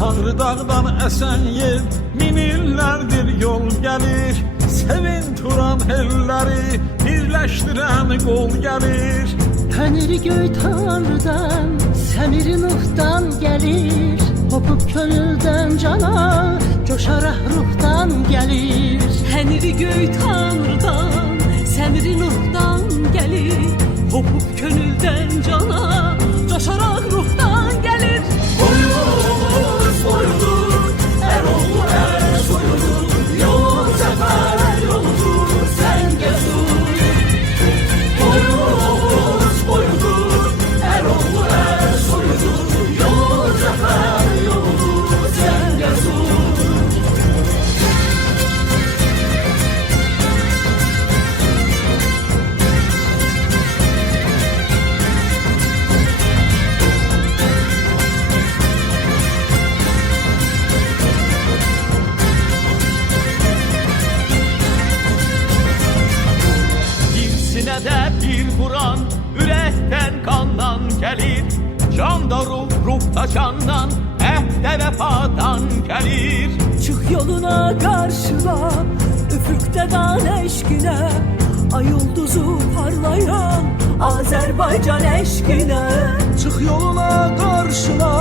Ağrı dağdan esen yel, min illərdir yol gəlir. Sevin turan elləri, birləşdirən qol gəlir. Tənri göy tanrıdan, səmiri nuhdan gəlir. Hopub könüldən cana, coşaraq ruhdan gəlir. Tənri göy tanrıdan, səmiri nuhdan gəlir. Hopub könüldən cana, coşaraq ruhdan gəlir. Boyunuz boyundur, Eroğlu er soyundur. Yolun zəfər yoludur, sən gəzur. Boyunuz boyundur, Eroğlu er soyundur. Yolun zəfər yoludur, sən gəzur. Sinədə bir vuran, ürəkdən qandan gəlir. Can da ruh da candan, əhdə vəfadan gəlir. Çıx yoluna qarşıla, üfüqdə dan eşqinə. Ay ulduzu parlayan Azərbaycan eşqinə. Çıx yoluna qarşıla,